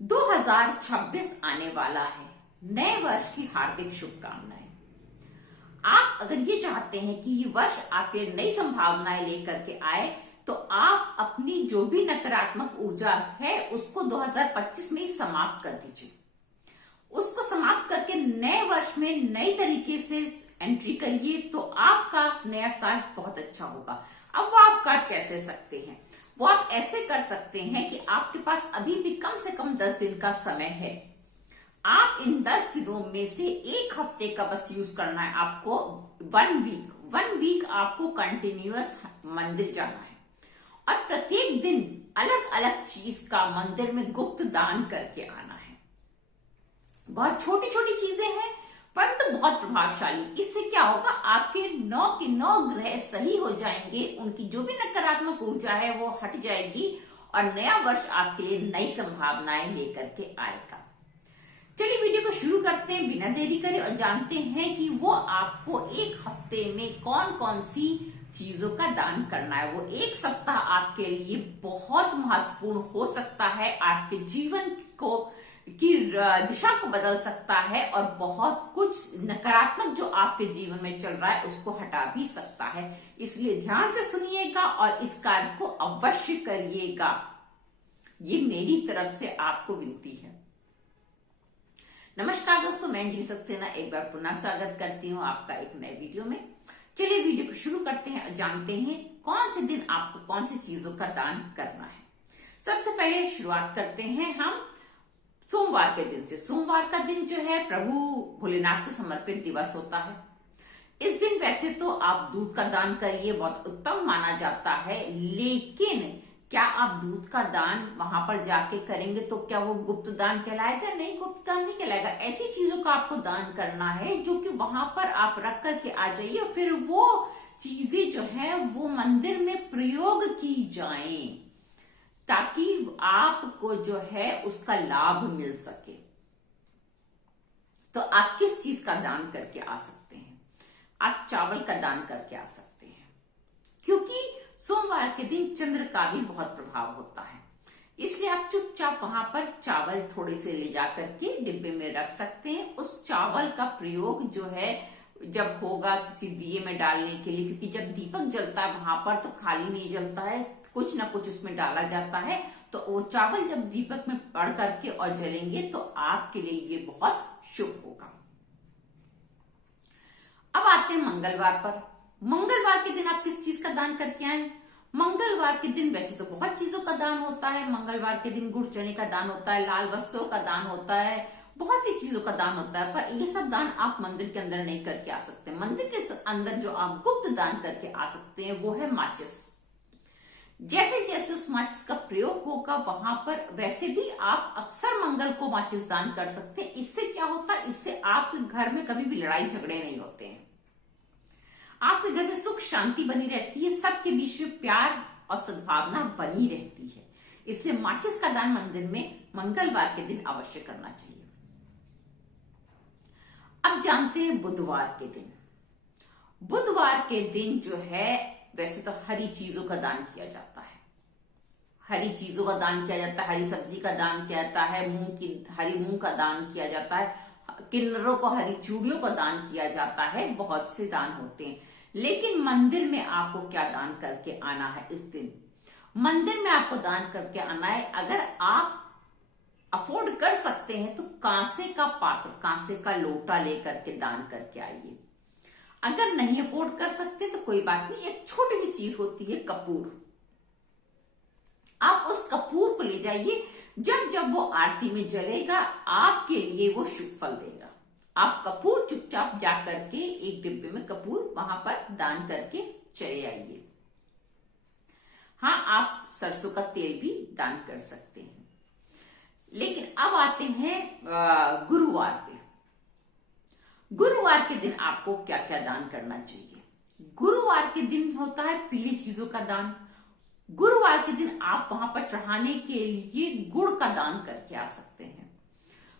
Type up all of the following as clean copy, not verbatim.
2026 आने वाला है। नए वर्ष की हार्दिक शुभकामनाएं। आप अगर ये चाहते हैं कि ये वर्ष आपके नई संभावनाएं लेकर के आए, तो आप अपनी जो भी नकारात्मक ऊर्जा है उसको 2025 में ही समाप्त कर दीजिए। उसको समाप्त करके नए वर्ष में नई तरीके से एंट्री करिए, तो आपका नया साल बहुत अच्छा होगा। अब वो आप कर कैसे सकते हैं? वो आप ऐसे कर सकते हैं कि आपके पास अभी भी कम से कम 10 दिन का समय है। आप इन 10 दिनों में से एक हफ्ते का बस यूज करना है आपको। वन वीक आपको कंटिन्यूअस मंदिर जाना है और प्रत्येक दिन अलग अलग चीज का मंदिर में गुप्त दान करके आना है। बहुत छोटी छोटी चीजें हैं परंतु बहुत प्रभावशाली। इससे क्या होगा, आपके 9 के 9 ग्रह सही हो जाएंगे, उनकी जो भी नकारात्मक ऊर्जा है वो हट जाएगी और नया वर्ष आपके लिए नई संभावनाएं लेकर के आएगा। चलिए वीडियो को शुरू करते हैं बिना देरी करे और जानते हैं कि वो आपको एक हफ्ते में कौन कौन सी चीजों का दान करना है। वो एक सप्ताह आपके लिए बहुत महत्वपूर्ण हो सकता है, आपके जीवन को की दिशा को बदल सकता है और बहुत कुछ नकारात्मक जो आपके जीवन में चल रहा है उसको हटा भी सकता है। इसलिए ध्यान से सुनिएगा और इस कार्य को अवश्य करिएगा। ये मेरी तरफ से आपको विनती है। नमस्कार दोस्तों, मैं अंजलि सक्सेना एक बार पुनः स्वागत करती हूँ आपका एक नए वीडियो में। चलिए वीडियो को शुरू करते हैं और जानते हैं कौन से दिन आपको कौन सी चीजों का दान करना है। सबसे पहले शुरुआत करते हैं हम सोमवार के दिन से। सोमवार का दिन जो है प्रभु भोलेनाथ को समर्पित दिवस होता है। इस दिन वैसे तो आप दूध का दान करिए, बहुत उत्तम माना जाता है, लेकिन क्या आप दूध का दान वहां पर जाके करेंगे तो क्या वो गुप्त दान कहलाएगा? नहीं, गुप्त दान नहीं कहलाएगा। ऐसी चीजों का आपको दान करना है जो कि वहां पर आप रख करके आ जाइए, फिर वो चीजें जो है वो मंदिर में प्रयोग की जाएं ताकि आपको जो है उसका लाभ मिल सके। तो आप किस चीज का दान करके आ सकते हैं? आप चावल का दान करके आ सकते हैं, क्योंकि सोमवार के दिन चंद्र का भी बहुत प्रभाव होता है। इसलिए आप चुपचाप वहां पर चावल थोड़े से ले जा करके डिब्बे में रख सकते हैं। उस चावल का प्रयोग जो है जब होगा किसी दिए में डालने के लिए, क्योंकि जब दीपक जलता है वहां पर तो खाली नहीं जलता है, कुछ ना कुछ उसमें डाला जाता है। तो वो चावल जब दीपक में पड़ करके और जलेंगे तो आपके लिए ये बहुत शुभ होगा। अब आते हैं मंगलवार पर। मंगलवार के दिन आप किस चीज का दान करके आए? मंगलवार के दिन वैसे तो बहुत चीजों का दान होता है। मंगलवार के दिन गुड़ चने का दान होता है, लाल वस्त्रों का दान होता है, बहुत सी चीजों का दान होता है। पर ये सब दान आप मंदिर के अंदर नहीं करके आ सकते। मंदिर के अंदर जो आप गुप्त दान करके आ सकते हैं वो है माचिस। जैसे जैसे उस माचिस का प्रयोग होगा वहां पर, वैसे भी आप अक्सर मंगल को माचिस दान कर सकते हैं। इससे क्या होता है, इससे आपके घर में कभी भी लड़ाई झगड़े नहीं होते हैं, आपके घर में सुख शांति बनी रहती है, सबके बीच में प्यार और सद्भावना बनी रहती है। इसलिए माचिस का दान मंदिर में मंगलवार के दिन अवश्य करना चाहिए। अब जानते हैं बुधवार के दिन। बुधवार के दिन जो है वैसे तो हरी चीजों का दान किया जाता है। हरी चीजों का दान किया जाता है, हरी सब्जी का दान किया जाता है, हरी मूंग का दान किया जाता है, किन्नरों को हरी चूड़ियों का दान किया जाता है। बहुत से दान होते हैं, लेकिन मंदिर में आपको क्या दान करके आना है इस दिन? मंदिर में आपको दान करके आना है, अगर आप अफोर्ड कर सकते हैं तो कांसे का पात्र, कांसे का लोटा लेकर के दान करके आइए। अगर नहीं अफोर्ड कर सकते तो कोई बात नहीं, एक छोटी सी चीज होती है कपूर। आप उस कपूर को ले जाइए, जब जब वो आरती में जलेगा आपके लिए वो शुभ फल देगा। आप कपूर चुपचाप जा करके एक डिब्बे में कपूर वहां पर दान करके चले आइए। हाँ, आप सरसों का तेल भी दान कर सकते हैं। लेकिन अब आते हैं गुरुवार पे। गुरुवार के दिन आपको क्या क्या दान करना चाहिए? गुरुवार के दिन होता है पीली चीजों का दान। गुरुवार के दिन आप वहां पर चढ़ाने के लिए गुड़ का दान करके आ सकते हैं।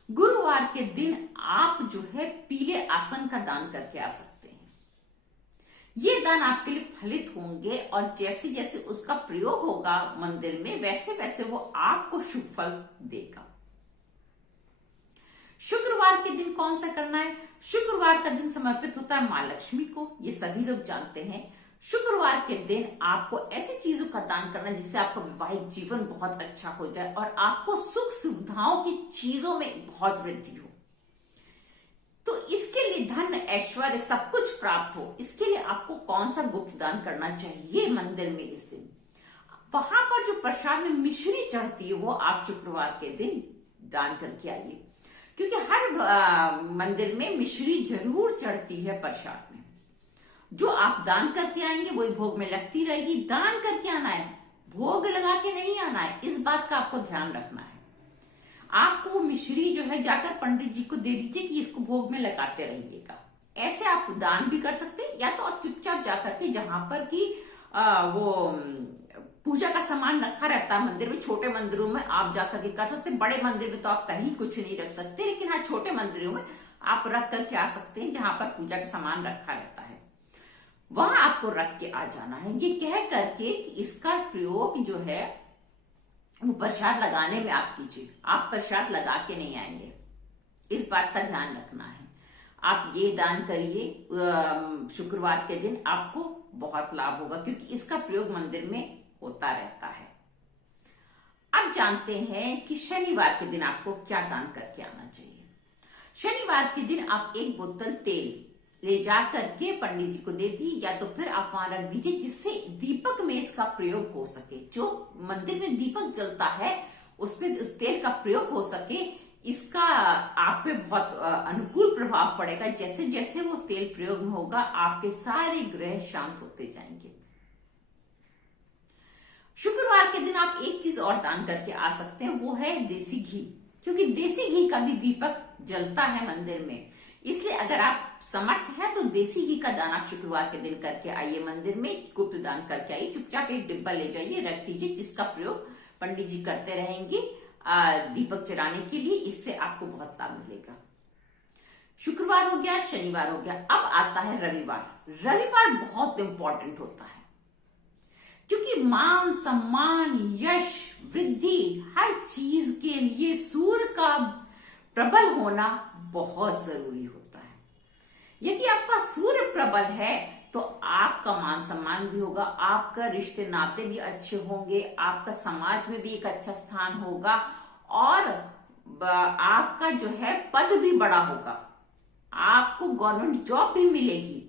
गुरुवार के दिन आप जो है पीले आसन का दान करके आ सकते हैं। ये दान आपके लिए फलित होंगे और जैसे जैसे उसका प्रयोग होगा मंदिर में, वैसे वैसे वो आपको शुभ फल देगा। शुक्रवार के दिन कौन सा करना है? शुक्रवार का दिन समर्पित होता है माँ लक्ष्मी को, ये सभी लोग जानते हैं। शुक्रवार के दिन आपको ऐसी चीजों का दान करना है जिससे आपका वैवाहिक जीवन बहुत अच्छा हो जाए और आपको सुख सुविधाओं की चीजों में बहुत वृद्धि हो। तो इसके लिए धन ऐश्वर्य सब कुछ प्राप्त हो, इसके लिए आपको कौन सा गुप्त दान करना चाहिए मंदिर में इस दिन? वहां पर जो प्रसाद में मिश्री चढ़ती है वो आप शुक्रवार के दिन दान करके आइए, क्योंकि हर मंदिर में मिश्री जरूर चढ़ती है प्रसाद में। जो आप दान करके आएंगे वही भोग में लगती रहेगी। दान करके आना है, भोग लगा के नहीं आना है, इस बात का आपको ध्यान रखना है। आपको मिश्री जो है जाकर पंडित जी को दे दीजिए कि इसको भोग में लगाते रहिएगा। ऐसे आप दान भी कर सकते हैं, या तो आप चुपचाप जाकर के जहां पर कि वो पूजा का सामान रखा रहता है मंदिर में, छोटे मंदिरों में आप जाकर के कर सकते हैं। बड़े मंदिर में तो आप कहीं कुछ नहीं रख सकते, लेकिन हाँ छोटे मंदिरों में आप रख करके आ सकते हैं जहां पर पूजा का सामान रखा रहता है, वहां आपको रख के आ जाना है। ये कह करके कि इसका प्रयोग जो है वो प्रसाद लगाने में आप कीजिए, आप प्रसाद लगा के नहीं आएंगे, इस बात का ध्यान रखना है। आप ये दान करिए शुक्रवार के दिन, आपको बहुत लाभ होगा, क्योंकि इसका प्रयोग मंदिर में होता रहता है। अब जानते हैं कि शनिवार के दिन आपको क्या दान करके आना चाहिए। शनिवार के दिन आप एक बोतल तेल ले जा करके पंडित जी को दे दी, या तो फिर आप वहां रख दीजिए जिससे दीपक में इसका प्रयोग हो सके। जो मंदिर में दीपक जलता है उस पे उस तेल का प्रयोग हो सके, इसका आप पे बहुत अनुकूल प्रभाव पड़ेगा। जैसे जैसे वो तेल प्रयोग में होगा आपके सारे ग्रह शांत होते जाएंगे। शुक्रवार के दिन आप एक चीज और दान करके आ सकते हैं, वो है देसी घी, क्योंकि देसी घी का भी दीपक जलता है मंदिर में। इसलिए अगर आप समर्थ है तो देसी घी का दान आप शुक्रवार के दिन करके आइए, मंदिर में गुप्त दान करके आइए। चुपचाप एक डिब्बा ले जाइए, रख दीजिए, जिसका प्रयोग पंडित जी करते रहेंगे दीपक जलाने के लिए। इससे आपको बहुत लाभ मिलेगा। शुक्रवार हो गया, शनिवार हो गया, अब आता है रविवार। रविवार बहुत इंपॉर्टेंट होता है, क्योंकि मान सम्मान यश वृद्धि हर चीज के लिए सूर्य का प्रबल होना बहुत जरूरी होता है। यदि आपका सूर्य प्रबल है तो आपका मान सम्मान भी होगा, आपका रिश्ते नाते भी अच्छे होंगे, आपका समाज में भी एक अच्छा स्थान होगा, और आपका जो है पद भी बड़ा होगा, आपको गवर्नमेंट जॉब भी मिलेगी,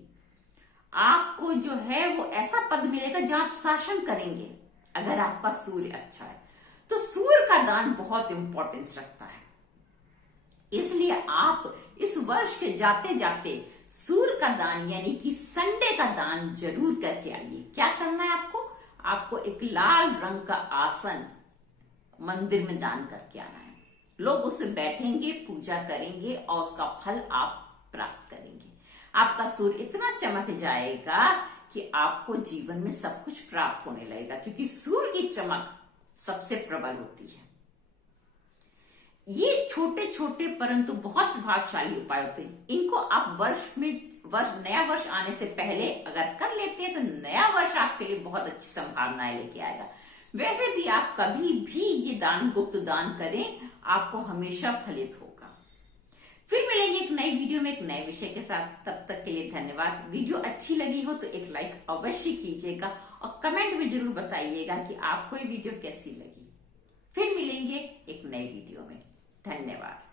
आपको जो है वो ऐसा पद मिलेगा जहां आप शासन करेंगे अगर आपका सूर्य अच्छा है। तो सूर्य का दान बहुत इंपॉर्टेंस रखता है, इसलिए आप इस वर्ष के जाते जाते सूर्य का दान यानी कि संडे का दान जरूर करके आइए। क्या करना है आपको? आपको एक लाल रंग का आसन मंदिर में दान करके आना है। लोग उसमें बैठेंगे, पूजा करेंगे और उसका फल आप प्राप्त करेंगे। आपका सूर्य इतना चमक जाएगा कि आपको जीवन में सब कुछ प्राप्त होने लगेगा, क्योंकि सूर्य की चमक सबसे प्रबल होती है। ये छोटे छोटे परंतु बहुत प्रभावशाली उपाय होते हैं। इनको आप नया वर्ष आने से पहले अगर कर लेते हैं तो नया वर्ष आपके लिए बहुत अच्छी संभावनाएं लेके आएगा। वैसे भी आप कभी भी ये दान गुप्त दान करें, आपको हमेशा फलित होगा। फिर मिलेंगे एक नई वीडियो में एक नए विषय के साथ। तब तक के लिए धन्यवाद। वीडियो अच्छी लगी हो तो एक लाइक अवश्य कीजिएगा और कमेंट में जरूर बताइएगा कि आपको ये वीडियो कैसी लगी। फिर मिलेंगे एक नई वीडियो में। धन्यवाद।